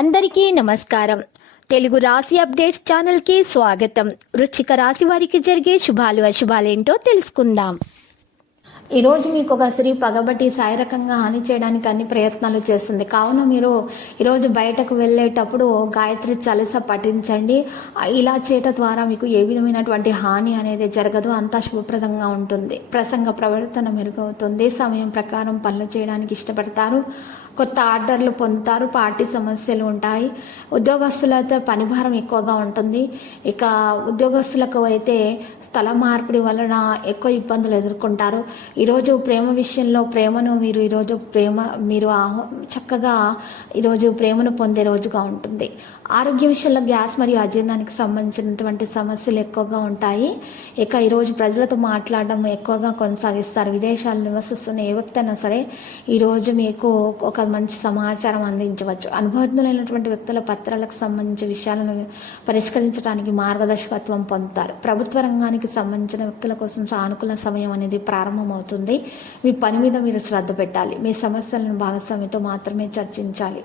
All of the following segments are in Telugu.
అందరికీ నమస్కారం. తెలుగు రాశి అప్డేట్స్ ఛానల్ కి స్వాగతం. వృశ్చిక రాశి వారికి జరిగే శుభాలు అశుభాలేంటో తెలుసుకుందాం. ఈ రోజు మీకు ఒక స్త్రీ పగబట్టి శారీరకంగా హాని చేయడానికి అన్ని ప్రయత్నాలు చేస్తుంది. కావున మీరు ఈరోజు బయటకు వెళ్ళేటప్పుడు గాయత్రి చాలీస పఠించండి. ఇలా చేయటం ద్వారా మీకు ఏ విధమైనటువంటి హాని అనేది జరగదు. అంతా శుభప్రదంగా ఉంటుంది. ప్రసంగ ప్రవర్తన మెరుగవుతుంది. సమయం ప్రకారం పనులు చేయడానికి ఇష్టపడతారు. కొత్త ఆర్డర్లు పొందుతారు. పార్టీ సమస్యలు ఉంటాయి. ఉద్యోగస్తులతో పనిభారం ఎక్కువగా ఉంటుంది. ఇక ఉద్యోగస్తులకు అయితే స్థల మార్పిడి వలన ఎక్కువ ఇబ్బందులు ఎదుర్కొంటారు. ఈరోజు ప్రేమ విషయంలో ప్రేమను మీరు చక్కగా ఈరోజు ప్రేమను పొందే రోజుగా ఉంటుంది. ఆరోగ్య విషయంలో గ్యాస్ మరియు అజీర్ణానికి సంబంధించినటువంటి సమస్యలు ఎక్కువగా ఉంటాయి. ఇక ఈరోజు ప్రజలతో మాట్లాడడం ఎక్కువగా కొనసాగిస్తారు. విదేశాల్లో నివసిస్తున్న ఏ వ్యక్తి అయినా సరే ఈరోజు మీకు ఒక మంచి సమాచారం అందించవచ్చు. అనుభవజ్ఞులైనటువంటి వ్యక్తుల పత్రాలకు సంబంధించిన విషయాలను పరిష్కరించడానికి మార్గదర్శకత్వం పొందుతారు. ప్రభుత్వ రంగానికి సంబంధించిన వ్యక్తుల కోసం సానుకూల సమయం అనేది ప్రారంభమవుతుంది. మీ పని మీద మీరు శ్రద్ధ పెట్టాలి. మీ సమస్యలను భాగస్వామితో మాత్రమే చర్చించాలి.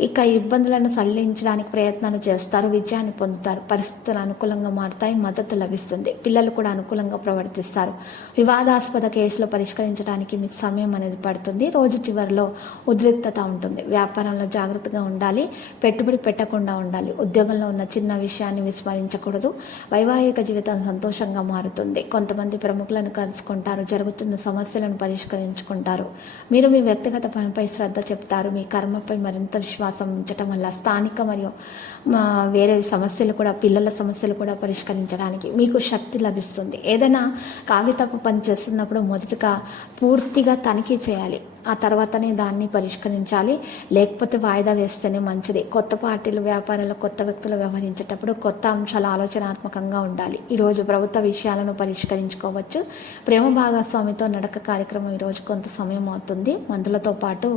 ఇక ఇబ్బందులను సడలించడానికి ప్రయత్నాలు చేస్తారు. విజయాన్ని పొందుతారు. పరిస్థితులు అనుకూలంగా మారుతాయి. మద్దతు లభిస్తుంది. పిల్లలు కూడా అనుకూలంగా ప్రవర్తిస్తారు. వివాదాస్పద కేసులు పరిష్కరించడానికి మీకు సమయం అనేది పడుతుంది. రోజు చివరిలో ఉద్రిక్తత ఉంటుంది. వ్యాపారంలో జాగ్రత్తగా ఉండాలి. పెట్టుబడి పెట్టకుండా ఉండాలి. ఉద్యోగంలో ఉన్న చిన్న విషయాన్ని విస్మరించకూడదు. వైవాహిక జీవితం సంతోషంగా మారుతుంది. కొంతమంది ప్రముఖులను కలుసుకుంటారు. జరుగుతున్న సమస్యలను పరిష్కరించుకుంటారు. మీరు మీ వ్యక్తిగత పనిపై శ్రద్ధ చెప్తారు. మీ కర్మపై మరింత విశ్వాసం ఉంచడం వల్ల స్థానిక మరియు వేరే సమస్యలు కూడా పిల్లల సమస్యలు కూడా పరిష్కరించడానికి మీకు శక్తి లభిస్తుంది. ఏదైనా కాగితపు పని చేస్తున్నప్పుడు మొదటగా పూర్తిగా తనిఖీ చేయాలి. ఆ తర్వాతనే దాన్ని పరిష్కరించాలి. లేకపోతే వాయిదా వేస్తేనే మంచిది. కొత్త పార్టీలు వ్యాపారాలు కొత్త వ్యక్తులు వ్యవహరించేటప్పుడు కొత్త అంశాలు ఆలోచనాత్మకంగా ఉండాలి. ఈరోజు ప్రభుత్వ విషయాలను పరిష్కరించుకోవచ్చు. ప్రేమ భాగస్వామితో నడక కార్యక్రమం ఈరోజు కొంత సమయం అవుతుంది. మందులతో పాటు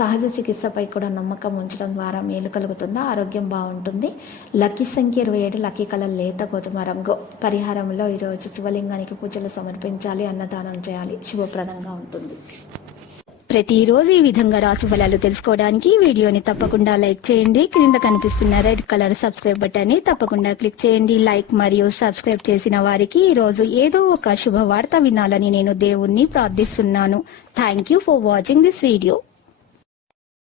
సహజ చికిత్సపై కూడా నమ్మకం ఉంచడం ద్వారా మేలు కలుగుతుంది. ఆరోగ్యం బాగుంటుంది. లక్కీ సంఖ్య 27. లక్కీ కలర్ లేత గోధుమ రంగు. పరిహారంలో ఈరోజు శివలింగానికి పూజలు సమర్పించాలి. అన్నదానం చేయాలి. శుభప్రదంగా ఉంటుంది. ప్రతిరోజు ఈ విధంగా రాశి ఫలాలు తెలుసుకోవడానికి వీడియోని తప్పకుండా లైక్ చేయండి. క్రింద కనిపిస్తున్న రెడ్ కలర్ సబ్స్క్రైబ్ బటన్ ని తప్పకుండా క్లిక్ చేయండి. లైక్ మరియు సబ్స్క్రైబ్ చేసిన వారికి ఈ రోజు ఏదో ఒక శుభవార్త వినాలని నేను దేవుణ్ణి ప్రార్థిస్తున్నాను. Thank you for watching this video.